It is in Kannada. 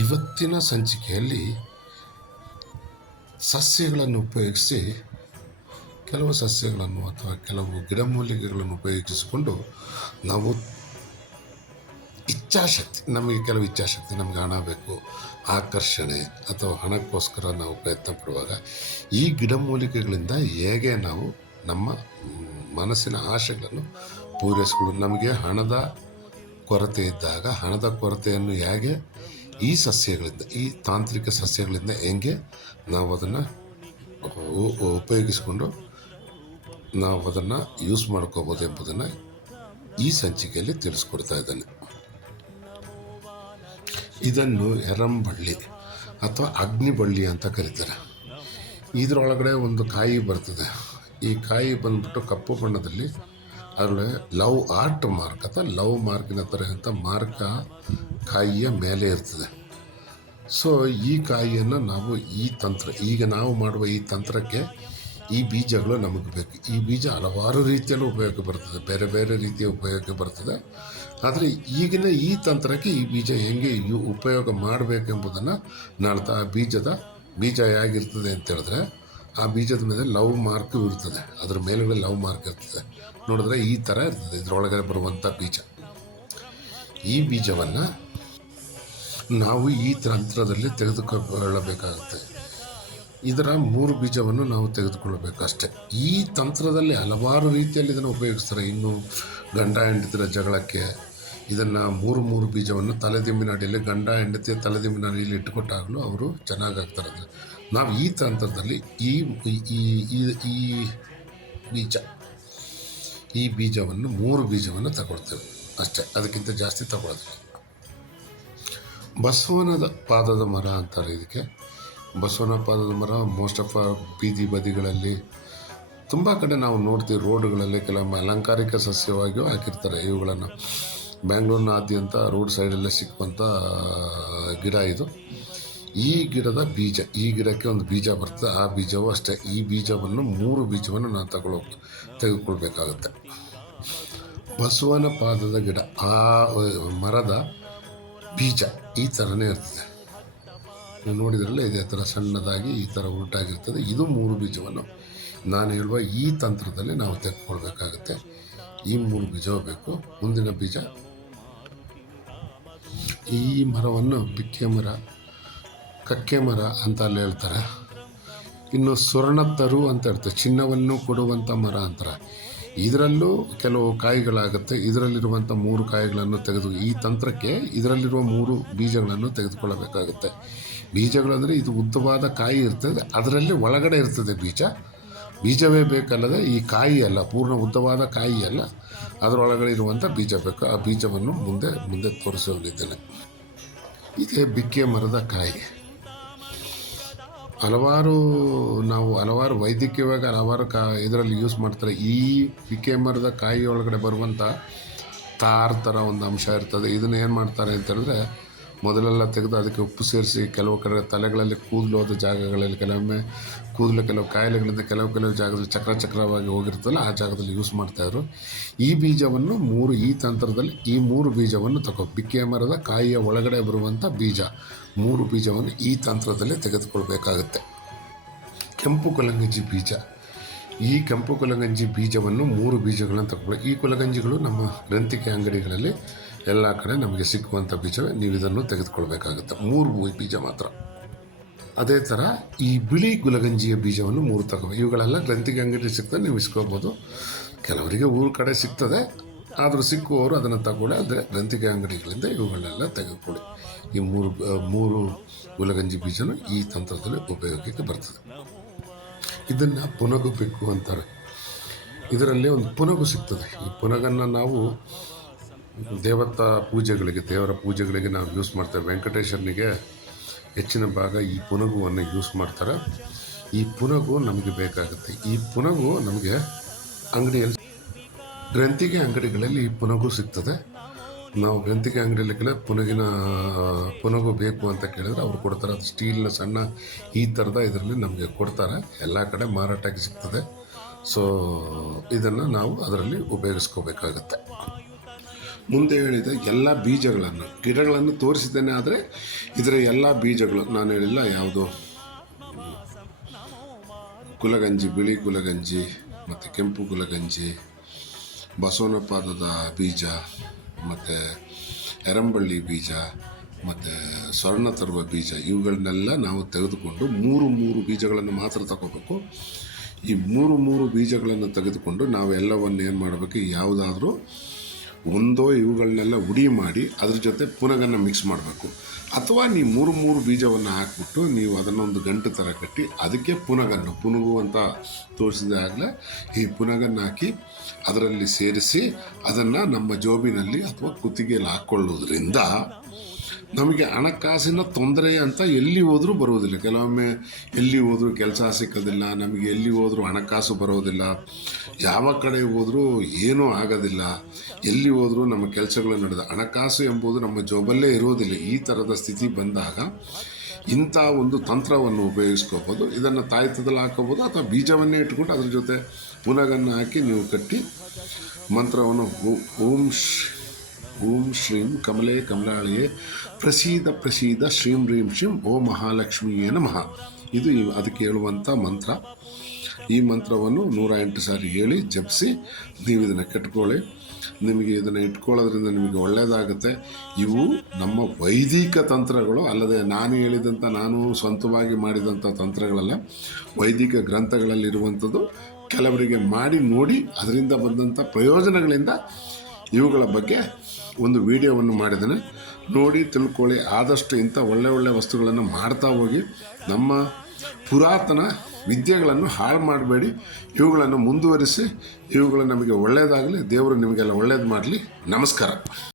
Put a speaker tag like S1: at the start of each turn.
S1: ಇವತ್ತಿನ ಸಂಚಿಕೆಯಲ್ಲಿ ಸಸ್ಯಗಳನ್ನು ಉಪಯೋಗಿಸಿ, ಕೆಲವು ಸಸ್ಯಗಳನ್ನು ಅಥವಾ ಕೆಲವು ಗಿಡಮೂಲಿಕೆಗಳನ್ನು ಉಪಯೋಗಿಸಿಕೊಂಡು ನಾವು ಇಚ್ಛಾಶಕ್ತಿ, ನಮಗೆ ಕೆಲವು ಇಚ್ಛಾಶಕ್ತಿ, ನಮಗೆ ಹಣ ಬೇಕು, ಆಕರ್ಷಣೆ ಅಥವಾ ಹಣಕ್ಕೋಸ್ಕರ ನಾವು ಪ್ರಯತ್ನ ಪಡುವಾಗ ಈ ಗಿಡಮೂಲಿಕೆಗಳಿಂದ ಹೇಗೆ ನಾವು ನಮ್ಮ ಮನಸ್ಸಿನ ಆಶೆಗಳನ್ನು ಪೂರೈಸಿಕೊಳ್ಳೋದು ನಮಗೆ ಹಣದ ಕೊರತೆ ಇದ್ದಾಗ ಹಣದ ಕೊರತೆಯನ್ನು ಹೇಗೆ ಈ ಸಸ್ಯಗಳಿಂದ, ಈ ತಾಂತ್ರಿಕ ಸಸ್ಯಗಳಿಂದ ಹೆಂಗೆ ನಾವು ಅದನ್ನು ಉಪಯೋಗಿಸಿಕೊಂಡು ನಾವು ಅದನ್ನು ಯೂಸ್ ಮಾಡ್ಕೋಬೋದು ಎಂಬುದನ್ನು ಈ ಸಂಚಿಕೆಯಲ್ಲಿ ತಿಳಿಸ್ಕೊಡ್ತಾ ಇದ್ದಾನೆ. ಇದನ್ನು ಎರಂಬಳ್ಳಿ ಅಥವಾ ಅಗ್ನಿಬಳ್ಳಿ ಅಂತ ಕರೀತಾರೆ. ಇದರೊಳಗಡೆ ಒಂದು ಕಾಯಿ ಬರ್ತದೆ. ಈ ಕಾಯಿ ಬಂದ್ಬಿಟ್ಟು ಕಪ್ಪು ಬಣ್ಣದಲ್ಲಿ ಅದರೊಳಗೆ ಲವ್ ಆರ್ಟ್ ಮಾರ್ಕ್ ಅಥವಾ ಲವ್ ಮಾರ್ಕಿನ ಅಂತ ಮಾರ್ಕ ಕಾಯಿಯ ಮೇಲೆ ಇರ್ತದೆ. ಸೊ ಈ ಕಾಯಿಯನ್ನು ನಾವು ಈ ತಂತ್ರ, ಈಗ ನಾವು ಮಾಡುವ ಈ ತಂತ್ರಕ್ಕೆ ಈ ಬೀಜಗಳು ನಮಗೆ ಬೇಕು. ಈ ಬೀಜ ಹಲವಾರು ರೀತಿಯಲ್ಲೂ ಉಪಯೋಗ ಬರ್ತದೆ, ಬೇರೆ ಬೇರೆ ರೀತಿಯ ಉಪಯೋಗ ಬರ್ತದೆ. ಆದರೆ ಈಗಿನ ಈ ತಂತ್ರಕ್ಕೆ ಈ ಬೀಜ ಹೆಂಗೆ ಉಪಯೋಗ ಮಾಡಬೇಕೆಂಬುದನ್ನು ನಾಳ್ತಾ ಬೀಜದ ಬೀಜ ಹೇಗಿರ್ತದೆ ಅಂತ ಹೇಳಿದ್ರೆ ಆ ಬೀಜದ ಮೇಲೆ ಲವ್ ಮಾರ್ಕ್ ಇರ್ತದೆ. ಅದ್ರ ಮೇಲುಗಡೆ ಲವ್ ಮಾರ್ಕ್ ಇರ್ತದೆ. ನೋಡಿದ್ರೆ ಈ ಥರ ಇರ್ತದೆ. ಇದರೊಳಗಡೆ ಬರುವಂಥ ಬೀಜ. ಈ ಬೀಜವನ್ನು ನಾವು ಈ ತಂತ್ರದಲ್ಲಿ ತೆಗೆದುಕೊಳ್ಳಬೇಕಾಗುತ್ತೆ. ಇದರ ಮೂರು ಬೀಜವನ್ನು ನಾವು ತೆಗೆದುಕೊಳ್ಳಬೇಕು ಅಷ್ಟೇ. ಈ ತಂತ್ರದಲ್ಲಿ ಹಲವಾರು ರೀತಿಯಲ್ಲಿ ಇದನ್ನು ಉಪಯೋಗಿಸ್ತಾರೆ. ಇನ್ನು ಗಂಡ ಹೆಂಡತಿರ ಜಗಳಕ್ಕೆ ಇದನ್ನು ಮೂರು ಮೂರು ಬೀಜವನ್ನು ತಲೆದಿಂಬಿನ ಅಡಿಯಲ್ಲಿ ಗಂಡ ಹೆಂಡತಿ ತಲೆದಿಂಬಿನ ಅಡಿಯಲ್ಲಿ ಇಟ್ಟುಕೊಟ್ಟಾಗಲೂ ಅವರು ಚೆನ್ನಾಗಾಗ್ತಾರೆ ನಾವು ಈ ತಂತ್ರದಲ್ಲಿ ಈ, ಈ- ಬೀಜ, ಈ ಬೀಜವನ್ನು ಮೂರು ಬೀಜವನ್ನು ತಗೊಳ್ತೇವೆ. ಅಷ್ಟೇ, ಅದಕ್ಕಿಂತ ಜಾಸ್ತಿ ತಗೊಳ್ಳೋದಿಲ್ಲ. ಬಸವನದ ಪಾದದ ಮರ ಅಂತಾರೆ ಇದಕ್ಕೆ. ಬಸವನ ಪಾದದ ಮರ ಮೋಸ್ಟ್ ಆಫ್ ಆರ್ ಬೀದಿ ಬದಿಗಳಲ್ಲಿ. ತುಂಬ ಕಡೆ ನಾವು ನೋಡ್ತೀವಿ ರೋಡ್ಗಳಲ್ಲಿ ಕೆಲವೊಮ್ಮೆ ಅಲಂಕಾರಿಕ ಸಸ್ಯವಾಗಿಯೂ ಹಾಕಿರ್ತಾರೆ. ಇವುಗಳನ್ನು ಬ್ಯಾಂಗ್ಳೂರಿನಾದ್ಯಂತ ರೋಡ್ ಸೈಡಲ್ಲೇ ಸಿಕ್ಕುವಂಥ ಗಿಡ ಇದು. ಈ ಗಿಡದ ಬೀಜ, ಈ ಗಿಡಕ್ಕೆ ಒಂದು ಬೀಜ ಬರ್ತದೆ, ಆ ಬೀಜವೂ ಅಷ್ಟೇ. ಈ ಬೀಜವನ್ನು, ಮೂರು ಬೀಜವನ್ನು ನಾವು ತಗೊಳ್ಳೋ ತೆಗೆದುಕೊಳ್ಬೇಕಾಗುತ್ತೆ. ಬಸವನ ಪಾದದ ಗಿಡ, ಆ ಮರದ ಬೀಜ ಈ ಥರನೇ ಇರ್ತದೆ. ನೀವು ನೋಡಿದ್ರಲ್ಲ, ಇದೇ ಥರ ಸಣ್ಣದಾಗಿ ಈ ಥರ ಉಲ್ಟಾಗಿರ್ತದೆ. ಇದು ಮೂರು ಬೀಜವನ್ನು ನಾನು ಹೇಳುವ ಈ ತಂತ್ರದಲ್ಲಿ ನಾವು ತೆಗೆದುಕೊಳ್ಬೇಕಾಗುತ್ತೆ. ಈ ಮೂರು ಬೀಜವೂ ಬೇಕು. ಮುಂದಿನ ಬೀಜ, ಈ ಮರವನ್ನು ಬಿಕ್ಕೆ ಮರ ಕಕ್ಕೆ ಮರ ಅಂತ ಅಲ್ಲಿ ಹೇಳ್ತಾರೆ. ಇನ್ನು ಸುವರ್ಣತರು ಅಂತ ಹೇಳ್ತಾರೆ. ಚಿನ್ನವನ್ನು ಕೊಡುವಂಥ ಮರ ಅಂತಾರೆ. ಇದರಲ್ಲೂ ಕೆಲವು ಕಾಯಿಗಳಾಗುತ್ತೆ. ಇದರಲ್ಲಿರುವಂಥ ಮೂರು ಕಾಯಿಗಳನ್ನು ತೆಗೆದು ಈ ತಂತ್ರಕ್ಕೆ ಇದರಲ್ಲಿರುವ ಮೂರು ಬೀಜಗಳನ್ನು ತೆಗೆದುಕೊಳ್ಳಬೇಕಾಗುತ್ತೆ. ಬೀಜಗಳು ಅಂದರೆ ಇದು ಉದ್ದವಾದ ಕಾಯಿ ಇರ್ತದೆ. ಅದರಲ್ಲಿ ಒಳಗಡೆ ಇರ್ತದೆ ಬೀಜ. ಬೀಜವೇ ಬೇಕಲ್ಲದೆ ಈ ಕಾಯಿ ಅಲ್ಲ, ಪೂರ್ಣ ಉದ್ದವಾದ ಕಾಯಿ ಅಲ್ಲ. ಅದರೊಳಗಡೆ ಇರುವಂಥ ಬೀಜ ಬೇಕು. ಆ ಬೀಜವನ್ನು ಮುಂದೆ ಮುಂದೆ ತೋರಿಸಲಿದ್ದೇನೆ ಇದೇ ಬಿಕ್ಕೆ ಮರದ ಕಾಯಿ. ಹಲವಾರು ನಾವು ಹಲವಾರು ವೈದ್ಯಕೀಯವಾಗಿ ಹಲವಾರು ಕಾ ಇದರಲ್ಲಿ ಯೂಸ್ ಮಾಡ್ತಾರೆ. ಈ ಬಿಕೆ ಮರದ ಕಾಯಿ ಒಳಗಡೆ ಬರುವಂಥ ತಾರ್ ಥರ ಒಂದು ಅಂಶ ಇರ್ತದೆ. ಇದನ್ನ ಏನು ಮಾಡ್ತಾರೆ ಅಂತ ಹೇಳಿದ್ರೆ ಮೊದಲೆಲ್ಲ ತೆಗೆದು ಅದಕ್ಕೆ ಉಪ್ಪು ಸೇರಿಸಿ ಕೆಲವು ಕಡೆ ತಲೆಗಳಲ್ಲಿ ಕೂದಲು ಹೋದ ಜಾಗಗಳಲ್ಲಿ ಕೆಲವೊಮ್ಮೆ ಕೂದಲು ಕೆಲವು ಕಾಯಿಲೆಗಳಿಂದ ಕೆಲವು ಕೆಲವು ಜಾಗದಲ್ಲಿ ಚಕ್ರ ಚಕ್ರವಾಗಿ ಹೋಗಿರ್ತಲ್ಲ ಆ ಜಾಗದಲ್ಲಿ ಯೂಸ್ ಮಾಡ್ತಾಯಿದ್ರು ಈ ಬೀಜವನ್ನು ಮೂರು ಈ ತಂತ್ರದಲ್ಲಿ ಈ ಮೂರು ಬೀಜವನ್ನು ತಗೋ ಬಿಕ್ಕೆ ಮರದ ಕಾಯಿಯ ಒಳಗಡೆ ಬರುವಂಥ ಬೀಜ ಮೂರು ಬೀಜವನ್ನು ಈ ತಂತ್ರದಲ್ಲಿ ತೆಗೆದುಕೊಳ್ಬೇಕಾಗುತ್ತೆ. ಕೆಂಪು ಕೊಲಂಗಂಜಿ ಬೀಜ. ಈ ಕೆಂಪು ಕೊಲಗಂಜಿ ಬೀಜವನ್ನು ಮೂರು ಬೀಜಗಳನ್ನು ತಗೊಳ್ಳಿ ಈ ಕೊಲಗಂಜಿಗಳು ನಮ್ಮ ಗ್ರಂಥಿಕೆ ಅಂಗಡಿಗಳಲ್ಲಿ ಎಲ್ಲ ಕಡೆ ನಮಗೆ ಸಿಕ್ಕುವಂಥ ಬೀಜವೇ ನೀವು ಇದನ್ನು ತೆಗೆದುಕೊಳ್ಬೇಕಾಗುತ್ತೆ. ಮೂರು ಬೀಜ ಮಾತ್ರ. ಅದೇ ಥರ ಈ ಬಿಳಿ ಗುಲಗಂಜಿಯ ಬೀಜವನ್ನು ಮೂರು ತಗೋ. ಇವುಗಳೆಲ್ಲ ಗ್ರಂಥಿಗೆ ಅಂಗಡಿ ಸಿಗ್ತದೆ, ನೀವು ಇಸ್ಕೋಬೋದು. ಕೆಲವರಿಗೆ ಊರ ಕಡೆ ಸಿಗ್ತದೆ, ಆದರೂ ಸಿಕ್ಕುವವರು ಅದನ್ನು ತಗೊಳ್ಳಿ ಅಂದರೆ ಗ್ರಂಥಿಗೆ ಅಂಗಡಿಗಳಿಂದ ಇವುಗಳನ್ನೆಲ್ಲ ತೆಗೆದುಕೊಳ್ಳಿ. ಈ ಮೂರು ಮೂರು ಗುಲಗಂಜಿ ಬೀಜನು ಈ ತಂತ್ರದಲ್ಲಿ ಉಪಯೋಗಕ್ಕೆ ಬರ್ತದೆ. ಇದನ್ನು ಪುನಗು ಬೆಕ್ಕು ಅಂತಾರೆ ಇದರಲ್ಲಿ ಒಂದು ಪುನಗು ಸಿಗ್ತದೆ. ಈ ಪುನಗನ್ನು ನಾವು ದೇವತಾ ಪೂಜೆಗಳಿಗೆ, ದೇವರ ಪೂಜೆಗಳಿಗೆ ನಾವು ಯೂಸ್ ಮಾಡ್ತೇವೆ ವೆಂಕಟೇಶ್ವರನಿಗೆ ಹೆಚ್ಚಿನ ಭಾಗ ಈ ಪುನಗುವನ್ನು ಯೂಸ್ ಮಾಡ್ತಾರೆ. ಈ ಪುನಗು ನಮಗೆ ಬೇಕಾಗುತ್ತೆ. ಈ ಪುನಗು ನಮಗೆ ಅಂಗಡಿಯಲ್ಲಿ, ಗ್ರಂಥಿಗೆ ಅಂಗಡಿಗಳಲ್ಲಿ ಈ ಪುನಗು ಸಿಗ್ತದೆ. ನಾವು ಗ್ರಂಥಿಗೆ ಅಂಗಡಿಯಲ್ಲಿ ಪುನಗಿನ, ಪುನಗು ಬೇಕು ಅಂತ ಕೇಳಿದ್ರೆ ಅವ್ರು ಕೊಡ್ತಾರೆ. ಅದು ಸ್ಟೀಲ್ನ ಸಣ್ಣ ಈ ಥರದ ಇದರಲ್ಲಿ ನಮಗೆ ಕೊಡ್ತಾರೆ. ಎಲ್ಲ ಕಡೆ ಮಾರಾಟಕ್ಕೆ ಸಿಗ್ತದೆ. ಸೊ ಇದನ್ನು ನಾವು ಅದರಲ್ಲಿ ಉಪಯೋಗಿಸ್ಕೋಬೇಕಾಗತ್ತೆ. ಮುಂದೆ ಹೇಳಿದ ಎಲ್ಲ ಬೀಜಗಳನ್ನು, ಗಿಡಗಳನ್ನು ತೋರಿಸಿದ್ದೇನೆ ಆದರೆ ಇದರ ಎಲ್ಲ ಬೀಜಗಳು ನಾನು ಹೇಳಿಲ್ಲ, ಯಾವುದು? ಕುಲಗಂಜಿ, ಬಿಳಿ ಕುಲಗಂಜಿ, ಮತ್ತು ಕೆಂಪು ಕುಲಗಂಜಿ ಬಸವನ ಪಾದದ ಬೀಜ, ಮತ್ತು ಎರಂಬಳ್ಳಿ ಬೀಜ, ಮತ್ತು ಸ್ವರ್ಣ ತರುವ ಬೀಜ, ಇವುಗಳನ್ನೆಲ್ಲ ನಾವು ತೆಗೆದುಕೊಂಡು ಮೂರು ಮೂರು ಬೀಜಗಳನ್ನು ಮಾತ್ರ ತಗೋಬೇಕು. ಈ ಮೂರು ಮೂರು ಬೀಜಗಳನ್ನು ತೆಗೆದುಕೊಂಡು ನಾವೆಲ್ಲವನ್ನು ಏನು ಮಾಡಬೇಕು? ಯಾವುದಾದ್ರೂ ಒಂದೋ ಇವುಗಳನ್ನೆಲ್ಲ ಉಡಿ ಮಾಡಿ ಅದ್ರ ಜೊತೆ ಪುನಗನ್ನು ಮಿಕ್ಸ್ ಮಾಡಬೇಕು. ಅಥವಾ ನೀವು ಮೂರು ಮೂರು ಬೀಜವನ್ನು ಹಾಕ್ಬಿಟ್ಟು ನೀವು ಅದನ್ನೊಂದು ಗಂಟು ಥರ ಕಟ್ಟಿ ಅದಕ್ಕೆ ಪುನಗನ್ನು, ಪುನುಗು ಅಂತ ತೋರಿಸಿದಾಗಲೇ ಈ ಪುನಗನ್ನು ಹಾಕಿ ಅದರಲ್ಲಿ ಸೇರಿಸಿ ಅದನ್ನು ನಮ್ಮ ಜೋಬಿನಲ್ಲಿ ಅಥವಾ ಕುತ್ತಿಗೆಯಲ್ಲಿ ಹಾಕ್ಕೊಳ್ಳೋದ್ರಿಂದ ನಮಗೆ ಹಣಕಾಸಿನ ತೊಂದರೆ ಅಂತ ಎಲ್ಲಿ ಹೋದರೂ ಬರುವುದಿಲ್ಲ. ಕೆಲವೊಮ್ಮೆ ಎಲ್ಲಿ ಹೋದರೂ ಕೆಲಸ ಸಿಕ್ಕೋದಿಲ್ಲ, ನಮಗೆ ಎಲ್ಲಿ ಹೋದರೂ ಹಣಕಾಸು ಬರೋದಿಲ್ಲ. ಯಾವ ಕಡೆ ಹೋದರೂ ಏನೂ ಆಗೋದಿಲ್ಲ. ಎಲ್ಲಿ ಹೋದರೂ ನಮ್ಮ ಕೆಲಸಗಳು ನಡೆದ, ಹಣಕಾಸು ಎಂಬುದು ನಮ್ಮ ಜೋಬಲ್ಲೇ ಇರೋದಿಲ್ಲ ಈ ಥರದ ಸ್ಥಿತಿ ಬಂದಾಗ ಇಂಥ ಒಂದು ತಂತ್ರವನ್ನು ಉಪಯೋಗಿಸ್ಕೋಬೋದು, ಇದನ್ನು ತಾಯ್ತದಲ್ಲಿ ಹಾಕೋಬೋದು, ಅಥವಾ ಬೀಜವನ್ನೇ ಇಟ್ಕೊಂಡು ಅದ್ರ ಜೊತೆ ಪುನಗನ್ನು ಹಾಕಿ ನೀವು ಕಟ್ಟಿ ಮಂತ್ರವನ್ನು ಓ- ಓಂ ಶ್ರೀಂ ಕಮಲೆ ಕಮಲಾಳಿಯೇ ಪ್ರಸೀದ ಪ್ರಸೀದ ಶ್ರೀಂ ರೀಂ ಶ್ರೀಂ ಓ ಮಹಾಲಕ್ಷ್ಮಿಯೇ ನಮಃ. ಇದು ಅದಕ್ಕೆ ಹೇಳುವಂಥ ಮಂತ್ರ. ಈ ಮಂತ್ರವನ್ನು ನೂರ ಎಂಟು ಸಾರಿ ಹೇಳಿ ಜಪಿಸಿ ನೀವು ಇದನ್ನು ಕಟ್ಕೊಳ್ಳಿ. ನಿಮಗೆ ಇದನ್ನು ಇಟ್ಕೊಳ್ಳೋದ್ರಿಂದ ನಿಮಗೆ ಒಳ್ಳೆಯದಾಗುತ್ತೆ ಇವು ನಮ್ಮ ವೈದಿಕ ತಂತ್ರಗಳು ಅಲ್ಲದೆ ನಾನು ಹೇಳಿದಂಥ ನಾನು ಸ್ವಂತವಾಗಿ ಮಾಡಿದಂಥ ತಂತ್ರಗಳಲ್ಲ. ವೈದಿಕ ಗ್ರಂಥಗಳಲ್ಲಿರುವಂಥದ್ದು ಕೆಲವರಿಗೆ ಮಾಡಿ ನೋಡಿ, ಅದರಿಂದ ಬಂದಂಥ ಪ್ರಯೋಜನಗಳಿಂದ ಇವುಗಳ ಬಗ್ಗೆ ಒಂದು ವಿಡಿಯೋವನ್ನು ಮಾಡಿದ್ದೇನೆ. ನೋಡಿ, ತಿಳ್ಕೊಳ್ಳಿ. ಆದಷ್ಟು ಇಂಥ ಒಳ್ಳೆ ಒಳ್ಳೆ ವಸ್ತುಗಳನ್ನು ಮಾಡ್ತಾ ಹೋಗಿ, ನಮ್ಮ ಪುರಾತನ ವಿದ್ಯೆಗಳನ್ನು ಹಾಳು ಮಾಡಬೇಡಿ. ಇವುಗಳನ್ನು ಮುಂದುವರಿಸಿ, ಇವುಗಳು ನಮಗೆ ಒಳ್ಳೆಯದಾಗಲಿ, ದೇವರು ನಿಮಗೆಲ್ಲ ಒಳ್ಳೇದು ಮಾಡಲಿ. ನಮಸ್ಕಾರ.